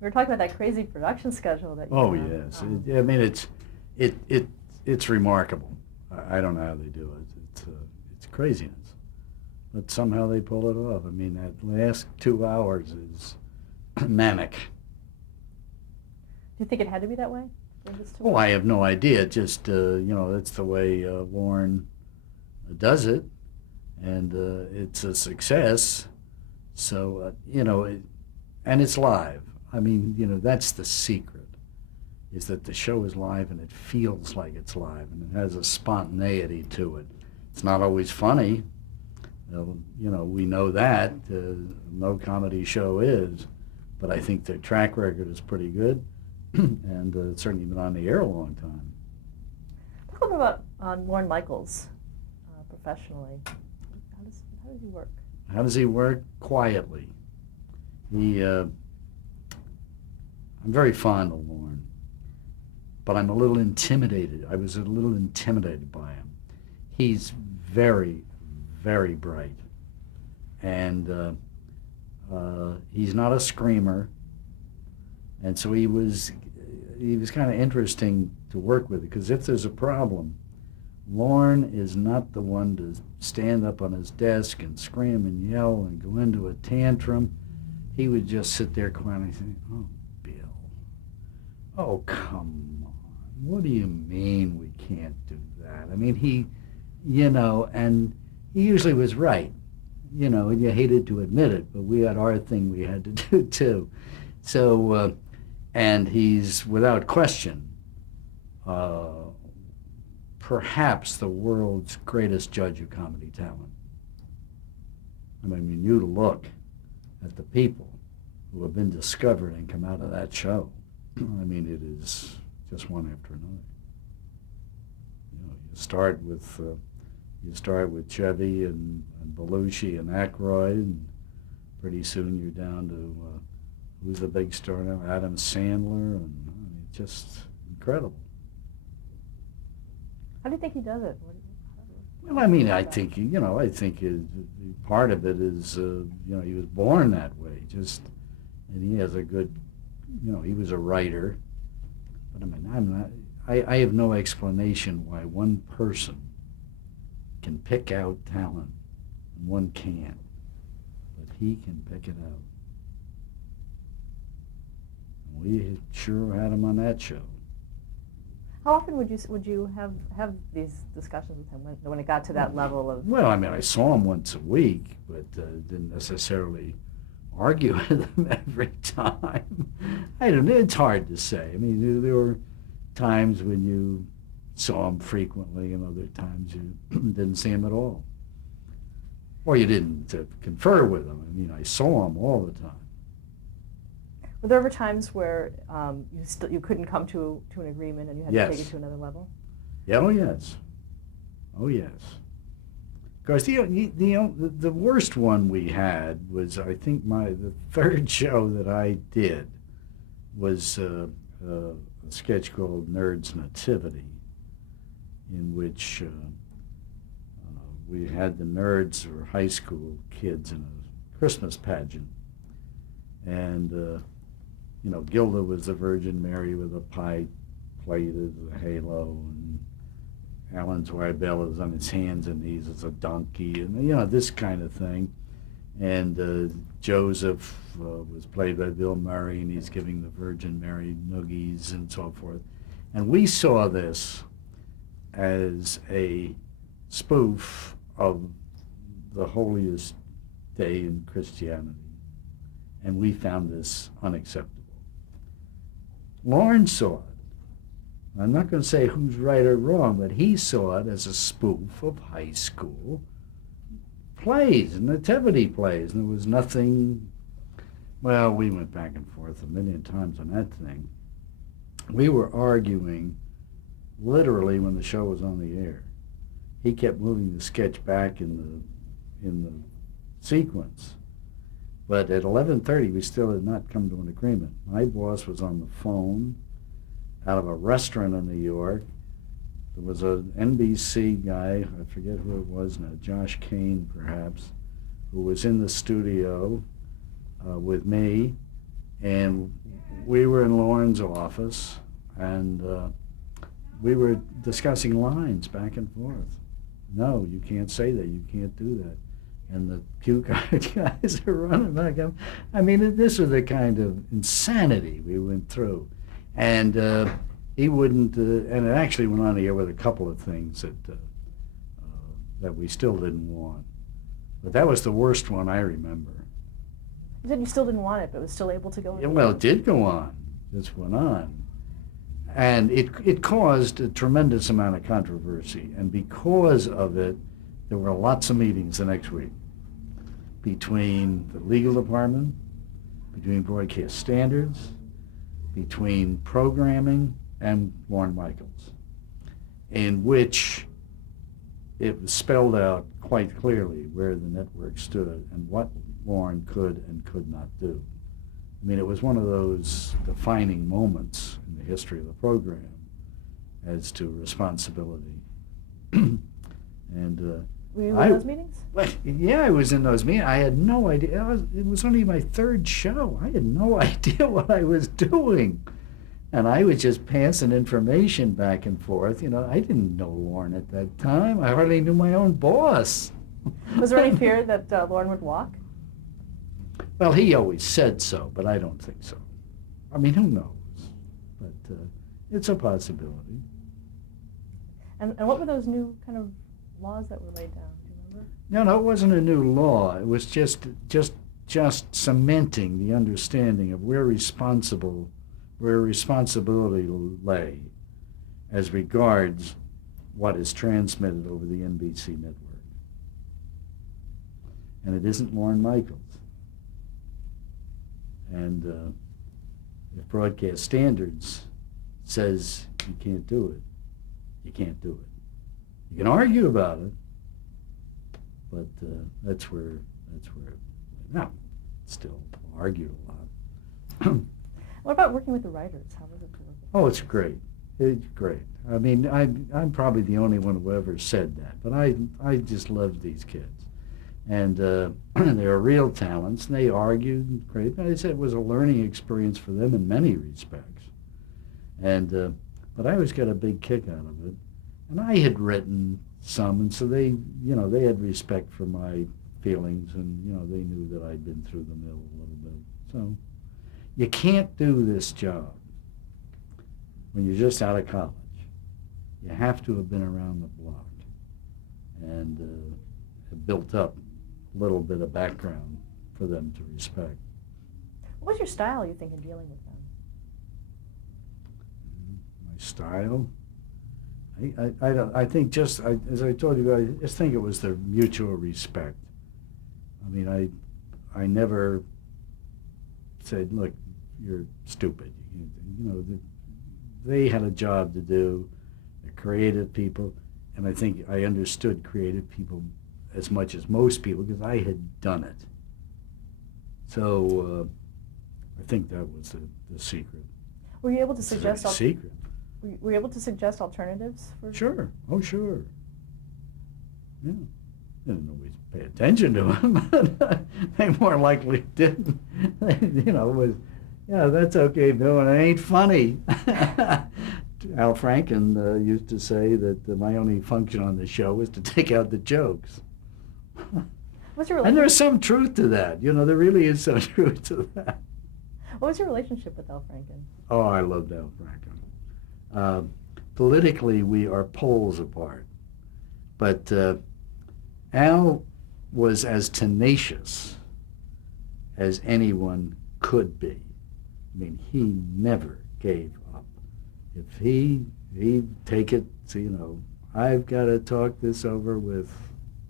We were talking about that crazy production schedule that you Oh have. yes, I mean it's remarkable. I don't know how they do it. It's craziness, but somehow they pull it off. I mean that last 2 hours is manic. Do you think it had to be that way for this to Oh, work? I have no idea. Just that's the way Lauren does it, and it's a success. So and it's live. I mean, that's the secret, is that the show is live and it feels like it's live and it has a spontaneity to it. It's not always funny. We know that. No comedy show is, but I think their track record is pretty good, and it's certainly been on the air a long time. Talk a little bit about Lorne Michaels professionally. How does he work? How does he work? Quietly. I'm very fond of Lorne, but I'm a little intimidated. I was a little intimidated by him. He's very, very bright, and he's not a screamer, and so he was kind of interesting to work with, because if there's a problem, Lorne is not the one to stand up on his desk and scream and yell and go into a tantrum. He would just sit there quietly saying, "Oh, Bill, oh, come on. What do you mean we can't do that?" I mean, and he usually was right, and you hated to admit it, but we had our thing we had to do too. So, and he's, without question, perhaps the world's greatest judge of comedy talent. I mean, when you look at the people who have been discovered and come out of that show, I mean, it is just one after another. You start with Chevy and Belushi and Aykroyd, and pretty soon you're down to who's the big star now, Adam Sandler, and I mean, just incredible. How do you think he does it? Well, I mean, I think part of it is he was born that way, and he has a good, he was a writer, but I mean, I have no explanation why one person can pick out talent and one can't, but he can pick it out. We sure had him on that show. How often would you have these discussions with him when it got to that level of? Well, I mean, I saw him once a week, but didn't necessarily argue with him every time. I don't know. It's hard to say. I mean, there were times when you saw him frequently, and other times you didn't see him at all, or you didn't confer with him. I mean, I saw him all the time. Were there ever times where you couldn't come to an agreement and you had to take Yes. it to another level? Yeah. Oh yes. Oh yes. Of course, the worst one we had was, I think, the third show that I did was a sketch called Nerd's Nativity, in which we had the nerds, or high school kids, in a Christmas pageant, and Gilda was the Virgin Mary with a pie plate as a halo, and Alan Zweibel is on his hands and knees as a donkey, and this kind of thing. And Joseph was played by Bill Murray, and he's giving the Virgin Mary noogies and so forth. And we saw this as a spoof of the holiest day in Christianity, and we found this unacceptable. Lawrence saw it. I'm not going to say who's right or wrong, but he saw it as a spoof of high school plays, nativity plays, and there was nothing. Well, we went back and forth a million times on that thing. We were arguing literally when the show was on the air. He kept moving the sketch back in the sequence. But at 11:30, we still had not come to an agreement. My boss was on the phone out of a restaurant in New York. There was an NBC guy, I forget who it was now, Josh Kane perhaps, who was in the studio with me, and we were in Lauren's office, and we were discussing lines back and forth. No, you can't say that. You can't do that. And the cue card guys are running back up. I mean, this was the kind of insanity we went through. And he wouldn't, and it actually went on here with a couple of things that we still didn't want. But that was the worst one I remember. You said you still didn't want it, but it was still able to go Yeah, on. well, it did go on. This went on. And it caused a tremendous amount of controversy. And because of it, there were lots of meetings the next week between the legal department, between broadcast standards, between programming, and Lorne Michaels, in which it was spelled out quite clearly where the network stood and what Lorne could and could not do. I mean, it was one of those defining moments in the history of the program as to responsibility. And were you in those meetings? well, yeah, I was in those meetings. I had no idea. It was only my third show. I had no idea what I was doing. And I was just passing information back and forth. You know, I didn't know Lorne at that time. I hardly knew my own boss. Was there any fear that Lorne would walk? Well, he always said so, but I don't think so. I mean, who knows? But it's a possibility. And what were those new kind of laws that were laid down? Do you remember? No, it wasn't a new law. It was just cementing the understanding of where responsibility lay as regards what is transmitted over the NBC network. And it isn't Lorne Michaels. And if broadcast standards says you can't do it, you can't do it. You can argue about it, but that's where now it's still argued a lot. What about working with the writers? How was it to work with them? Oh, it's great. It's great. I mean, I'm probably the only one who ever said that, but I just love these kids. And they're real talents, and they argued great. But I said it was a learning experience for them in many respects. And but I always got a big kick out of it. And I had written some, and so they had respect for my feelings, and they knew that I'd been through the mill a little bit. So you can't do this job when you're just out of college. You have to have been around the block and have built up a little bit of background for them to respect. What was your style, you think, in dealing with them? My style? I think just, as I told you, I just think it was the mutual respect. I mean, I never said, look, you're stupid. They had a job to do. They're creative people, and I think I understood creative people as much as most people because I had done it. So I think that was the secret. Were you able to It's a suggest very secret. were you able to suggest alternatives for? Sure. Oh, sure. Yeah. Didn't always pay attention to them, but they more likely didn't. Was, yeah, that's okay, Bill, and it ain't funny. Al Franken used to say that my only function on the show was to take out the jokes. What's your And there's some truth to that. There really is some truth to that. What was your relationship with Al Franken? Oh, I loved Al Franken. Politically, we are poles apart. But Al was as tenacious as anyone could be. I mean, he never gave up. If he'd take it to, I've got to talk this over with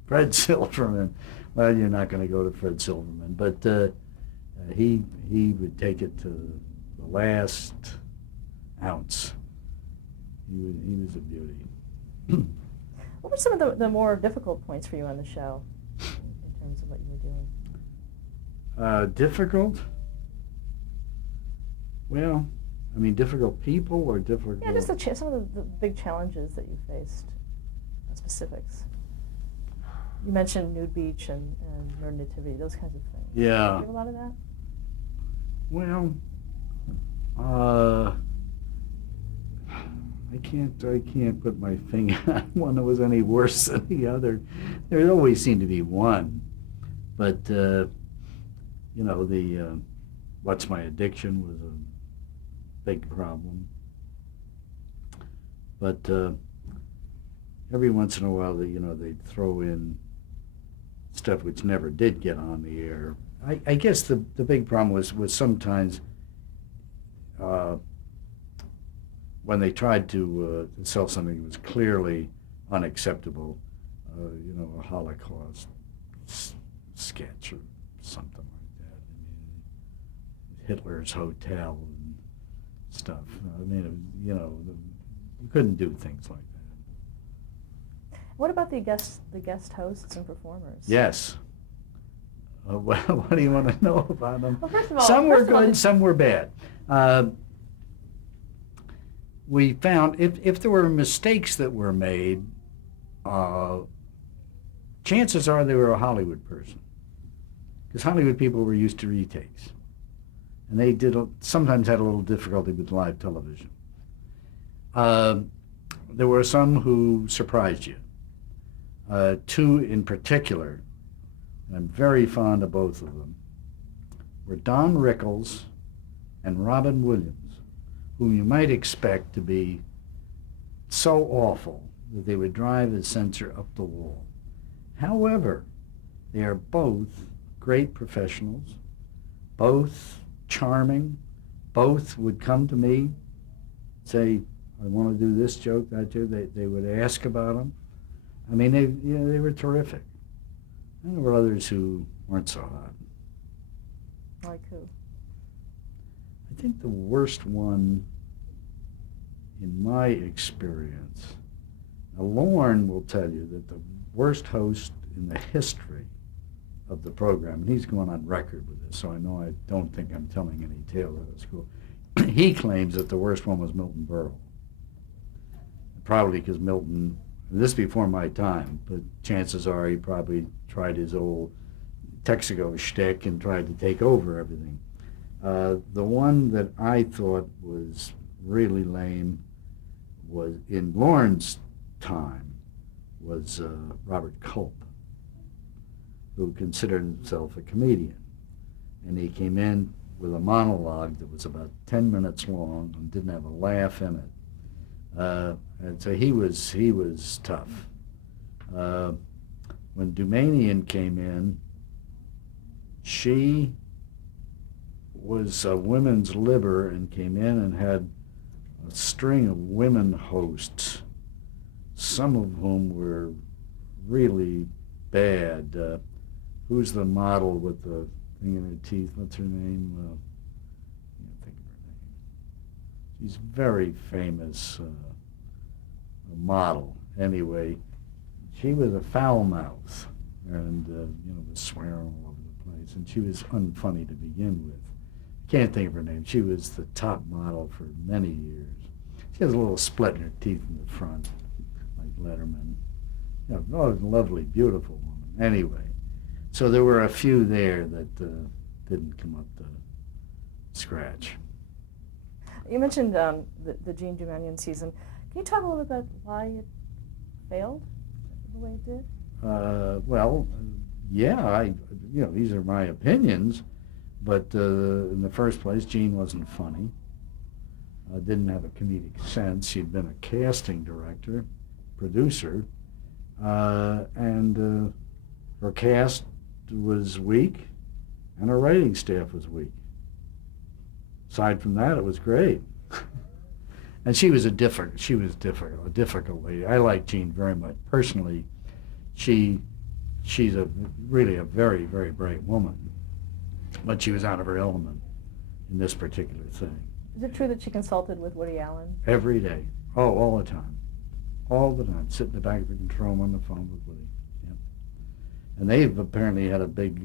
Fred Silverman. Well, you're not going to go to Fred Silverman, but he would take it to the last ounce. He was a beauty. What were some of the more difficult points for you on the show in terms of what you were doing? Difficult? Well, I mean, difficult people or difficult... Yeah, just some of the big challenges that you faced, specifics. You mentioned Nude Beach and Murder Nativity, those kinds of things. Yeah. Did you have a lot of that? Well, I can't put my finger on one that was any worse than the other. There always seemed to be one, but the what's my addiction was a big problem. But every once in a while, they'd throw in stuff which never did get on the air. I guess the big problem was sometimes when they tried to sell something that was clearly unacceptable, a Holocaust sketch or something like that. I mean, Hitler's hotel and stuff. I mean, you couldn't do things like that. What about the guest hosts and performers? Yes. Well, what do you want to know about them? Well, first of all, some were good, some were bad. We found if there were mistakes that were made, chances are they were a Hollywood person, because Hollywood people were used to retakes, and they sometimes had a little difficulty with live television. There were some who surprised you. Two in particular, and I'm very fond of both of them, were Don Rickles and Robin Williams, whom you might expect to be so awful that they would drive a censor up the wall. However, they are both great professionals, both charming, both would come to me, say, I want to do this joke, that joke. They would ask about them. I mean, they were terrific. And there were others who weren't so hot. Like who? I think the worst one, in my experience, now Lorne will tell you that the worst host in the history of the program, and he's going on record with this, so I don't think I'm telling any tales out of school. He claims that the worst one was Milton Berle. Probably because Milton, this is before my time, but chances are he probably tried his old Texaco shtick and tried to take over everything. The one that I thought was really lame was, in Lorne's time, was Robert Culp, who considered himself a comedian. And he came in with a monologue that was about 10 minutes long and didn't have a laugh in it. And so he was tough. When Dumanian came in, she was a women's liber and came in and had a string of women hosts, some of whom were really bad. Who's the model with the thing in her teeth? What's her name? I can't think of her name. She's a very famous model. Anyway, she was a foul mouth and was swearing all over the place, and she was unfunny to begin with. Can't think of her name. She was the top model for many years. She has a little split in her teeth in the front, like Letterman. Lovely, beautiful woman. Anyway, so there were a few there that didn't come up to scratch. You mentioned the Jean Dumanian season. Can you talk a little bit about why it failed the way it did? These are my opinions, but in the first place, Jean wasn't funny. Didn't have a comedic sense. She'd been a casting director, producer, and her cast was weak, and her writing staff was weak. Aside from that, it was great. And she was a difficult lady. I like Jean very much. Personally, she's really a very, very bright woman, but she was out of her element in this particular thing. Is it true that she consulted with Woody Allen? Every day. Oh, all the time. All the time. Sit in the back of the control room on the phone with Woody. Yep. And they've apparently had a big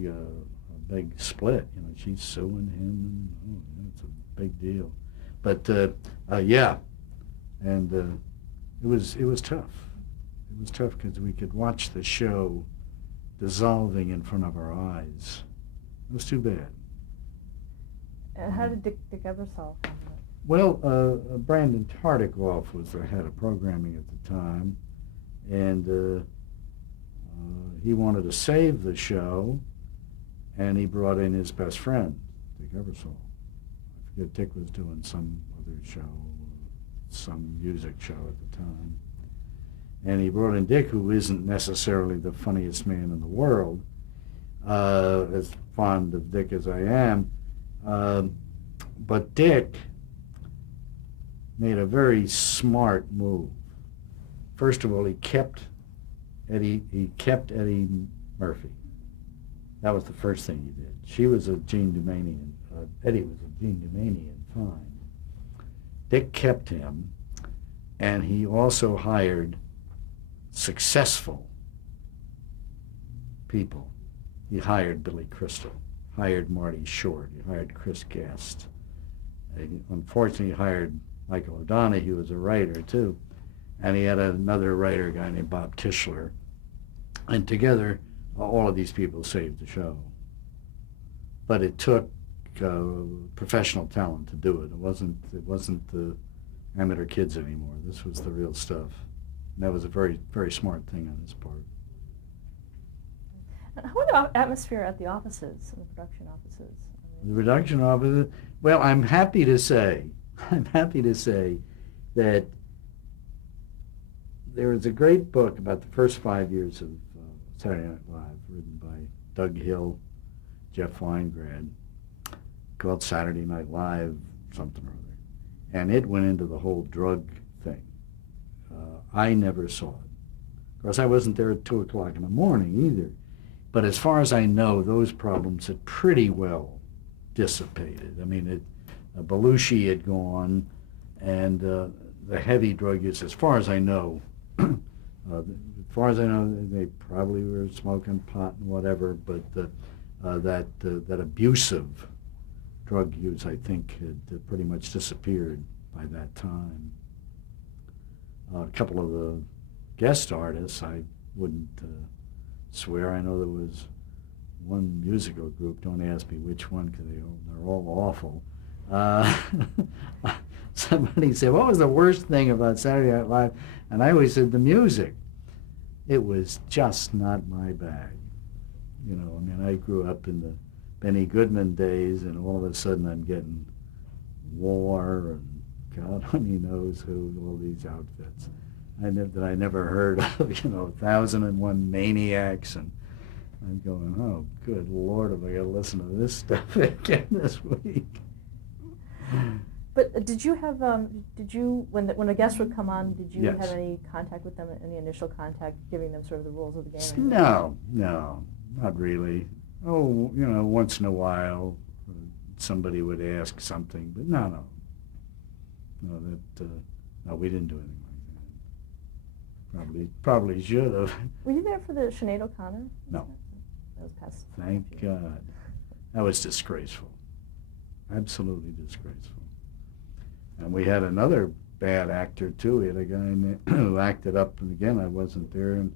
split. She's suing him, and it's a big deal. But yeah, and it was tough. It was tough because we could watch the show dissolving in front of our eyes. It was too bad. And how did Dick Ebersol handle it? Well, Brandon Tartikoff was the head of programming at the time, and he wanted to save the show, and he brought in his best friend, Dick Ebersol. I forget, Dick was doing some other show, some music show at the time. And he brought in Dick, who isn't necessarily the funniest man in the world, as fond of Dick as I am. But Dick made a very smart move. First of all, he kept Eddie Murphy. That was the first thing he did. She was a Jean Dumanian. Eddie was a Jean Dumanian fine. Dick kept him, and he also hired successful people. He hired Billy Crystal, hired Marty Short, he hired Chris Guest. He unfortunately hired Michael O'Donoghue, who was a writer too, and he had another writer, a guy named Bob Tischler, and together all of these people saved the show. But it took professional talent to do it. It wasn't the amateur kids anymore. This was the real stuff. And that was a very, very smart thing on his part. And how about the atmosphere at the offices, in the production offices? The production offices, well, I'm happy to say that there was a great book about the first 5 years of Saturday Night Live, written by Doug Hill, Jeff Weingrad, called Saturday Night Live something or other. And it went into the whole drug thing. I never saw it. Of course, I wasn't there at 2 o'clock in the morning either. But as far as I know, those problems had pretty well dissipated. I mean, Belushi had gone, and the heavy drug use, as far as I know, they probably were smoking pot and whatever, but that abusive drug use, I think, had pretty much disappeared by that time. A couple of the guest artists, I wouldn't swear. I know there was one musical group, don't ask me which one, because they're all awful. Somebody said, what was the worst thing about Saturday Night Live? And I always said, the music. It was just not my bag. You know, I mean, I grew up in the Benny Goodman days, and all of a sudden I'm getting War and God only knows who, all these outfits that I never heard of, 1001 Maniacs, and I'm going, oh, good Lord, have I got to listen to this stuff again this week? But did you have, when a guest would come on, did you Yes. have any contact with them, any initial contact, giving them sort of the rules of the game? No, not really. Oh, once in a while somebody would ask something, but no, we didn't do anything like that. Probably should have. Were you there for the Sinead O'Connor? No. That was past. Thank God. That was disgraceful. Absolutely disgraceful. And we had another bad actor too. We had a guy who acted up, and again, I wasn't there, and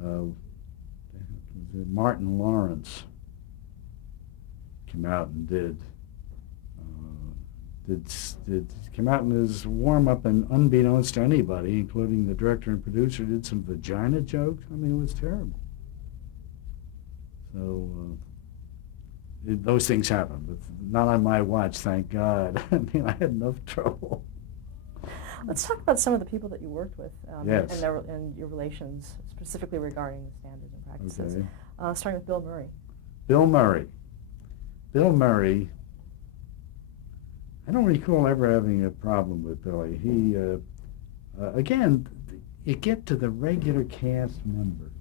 was it Martin Lawrence came out and did came out in his warm-up, and unbeknownst to anybody, including the director and producer, did some vagina jokes. I mean, it was terrible. So those things happen, but not on my watch, thank God. I mean, I had enough trouble. Let's talk about some of the people that you worked with, Yes. and your relations, specifically regarding the standards and practices. Okay. Starting with Bill Murray. Bill Murray, I don't recall ever having a problem with Billy. He, again, you get to the regular cast members,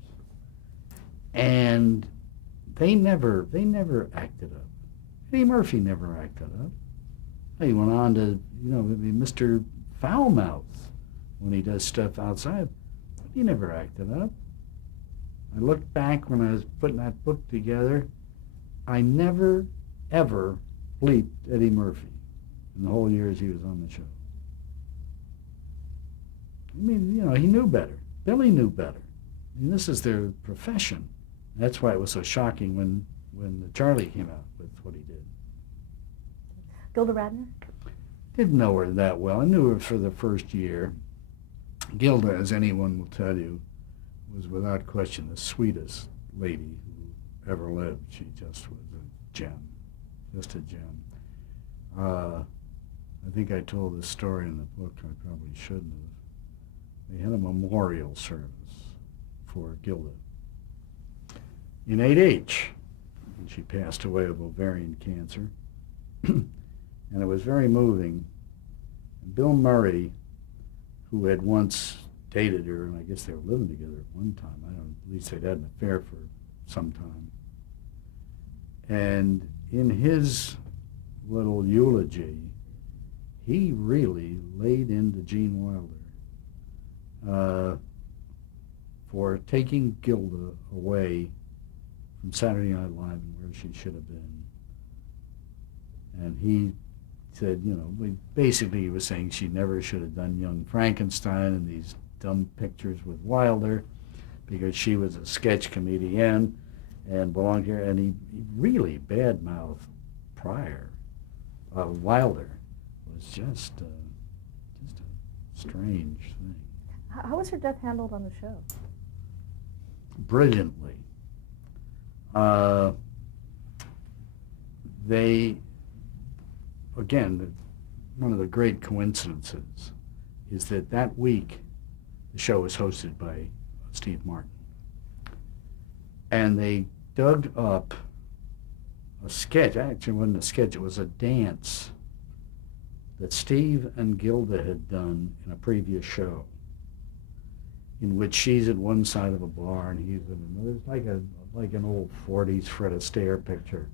and they never acted up. Eddie Murphy never acted up. He went on to, be Mr. Foulmouth when he does stuff outside. He never acted up. I looked back when I was putting that book together. I never, ever bleeped Eddie Murphy in the whole years he was on the show. I mean, he knew better. Billy knew better. I mean, this is their profession. That's why it was so shocking when Charlie came out with what he did. Gilda Radner? Didn't know her that well. I knew her for the first year. Gilda, as anyone will tell you, was without question the sweetest lady who ever lived. She just was a gem, just a gem. I think I told this story in the book. I probably shouldn't have. They had a memorial service for Gilda in 8H, and she passed away of ovarian cancer. And it was very moving. And Bill Murray, who had once dated her, and I guess they were living together at one time. At least they'd had an affair for some time. And in his little eulogy, he really laid into Gene Wilder for taking Gilda away from Saturday Night Live and where she should have been. And he said, basically he was saying she never should have done Young Frankenstein and these dumb pictures with Wilder because she was a sketch comedian and belonged here. And he really badmouthed Pryor. Wilder was just a strange thing. How was her death handled on the show? Brilliantly. Again, one of the great coincidences is that week the show was hosted by Steve Martin. And they dug up a sketch. Actually, it wasn't a sketch, it was a dance that Steve and Gilda had done in a previous show, in which she's at one side of a bar and he's at another. It's like an old 40s Fred Astaire picture.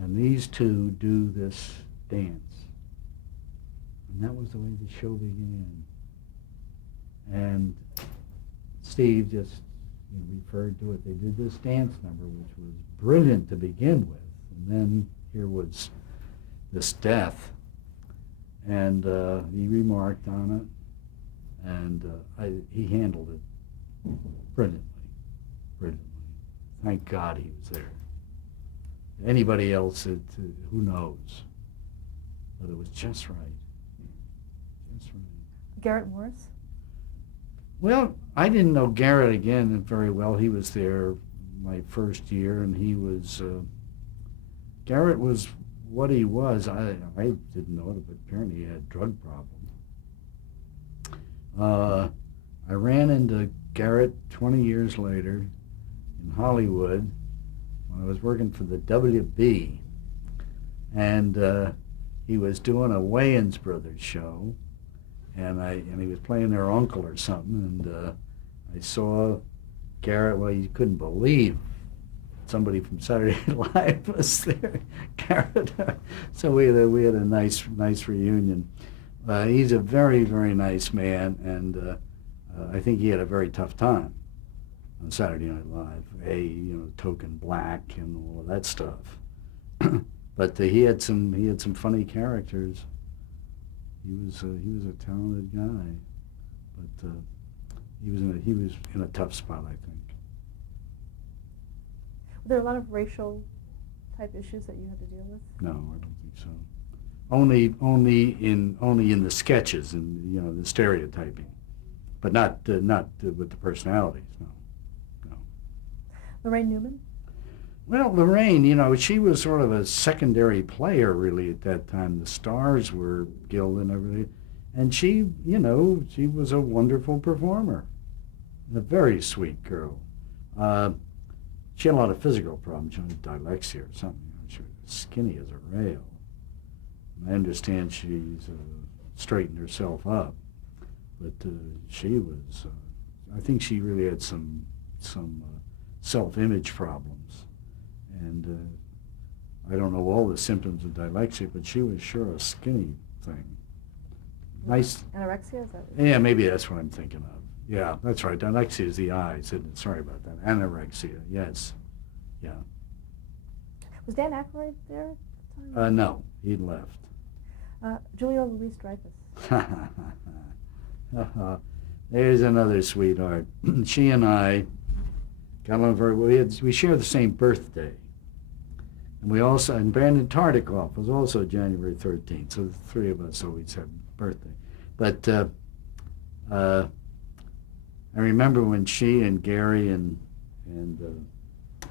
And these two do this dance. And that was the way the show began. And Steve just referred to it. They did this dance number, which was brilliant to begin with. And then here was this death. And he remarked on it. And he handled it brilliantly. Thank God he was there. Anybody else, who knows? But it was just right. Just right. Garrett Morris? Well, I didn't know Garrett again very well. He was there my first year, and he was, Garrett was what he was. I didn't know it, but apparently he had a drug problem. I ran into Garrett 20 years later in Hollywood when I was working for the WB, and he was doing a Wayans Brothers show, and he was playing their uncle or something, and I saw Garrett. Well, you couldn't believe somebody from Saturday Night Live was there, Garrett. So we had a nice reunion. He's a very, very nice man, and I think he had a very tough time on Saturday Night Live. Token black and all of that stuff. But he had some funny characters. He was a talented guy, but he was in a tough spot, I think. Were there a lot of racial type issues that you had to deal with? No, I don't think so. Only in the sketches and the stereotyping, but not with the personalities. No. Lorraine Newman? Well, Lorraine, she was sort of a secondary player really at that time. The stars were Gilda and everything, and she was a wonderful performer, a very sweet girl. She had a lot of physical problems. She had dyslexia or something. She was skinny as a rail. I understand she's straightened herself up, but she was. I think she really had some self-image problems, and I don't know all the symptoms of dyslexia, but she was sure a skinny thing. Nice. Anorexia, is that? Yeah, maybe that's what I'm thinking of. Yeah, that's right. Dyslexia is the eyes, isn't it? Sorry about that. Anorexia, yes. Yeah. Was Dan Aykroyd there at the time? No, he'd left. Julia Louis-Dreyfus. There's another sweetheart. She and I got along very well. We shared the same birthday. And Brandon Tartikoff was also January 13th, so the three of us always had birthday. But I remember when she and Gary and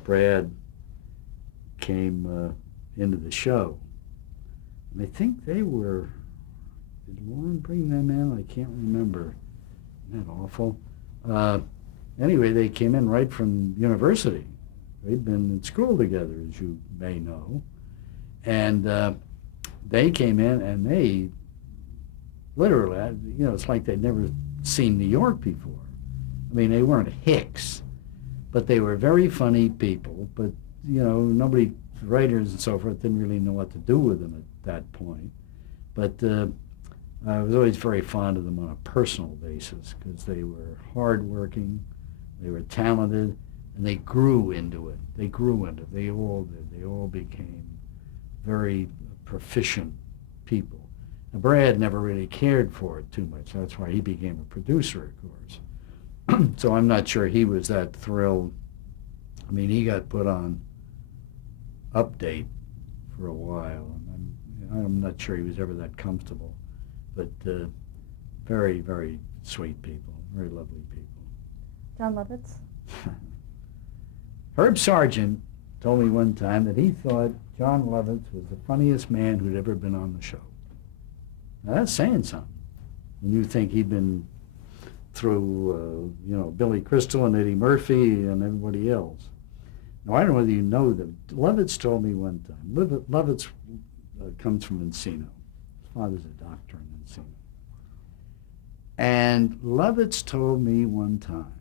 Brad came into the show. And I think they were, did Lauren bring them in? I can't remember. Isn't that awful? Anyway, they came in right from university. They'd been in school together, as you may know. And they came in and they literally, it's like they'd never seen New York before. I mean, they weren't hicks, but they were very funny people. But, nobody, writers and so forth, didn't really know what to do with them at that point. But I was always very fond of them on a personal basis because they were hardworking, they were talented, and they grew into it. They all did. They all became very proficient people. And Brad never really cared for it too much. That's why he became a producer, of course. So I'm not sure he was that thrilled. I mean, he got put on Update for a while. And I'm not sure he was ever that comfortable. But very, very sweet people, very lovely people. John Lovitz? Herb Sargent told me one time that he thought John Lovitz was the funniest man who'd ever been on the show. Now that's saying something. When you think he'd been through, Billy Crystal and Eddie Murphy and everybody else. Now, I don't know whether you know that. Lovitz told me one time. Lovitz comes from Encino. His father's a doctor in Encino. And Lovitz told me one time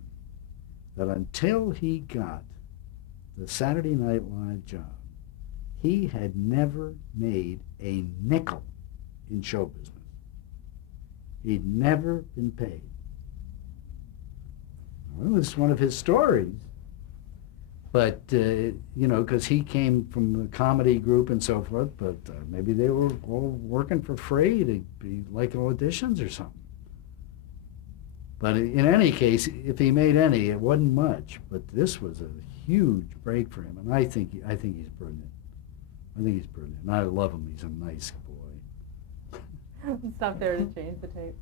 that until he got the Saturday Night Live job, he had never made a nickel in show business. He'd never been paid. Well, it's one of his stories. But, because he came from a comedy group and so forth, but maybe they were all working for free to be like auditions or something. But in any case, if he made any, it wasn't much. But this was a huge break for him, and I think he's brilliant. I think he's brilliant. And I love him. He's a nice boy. Stop there to change the tape.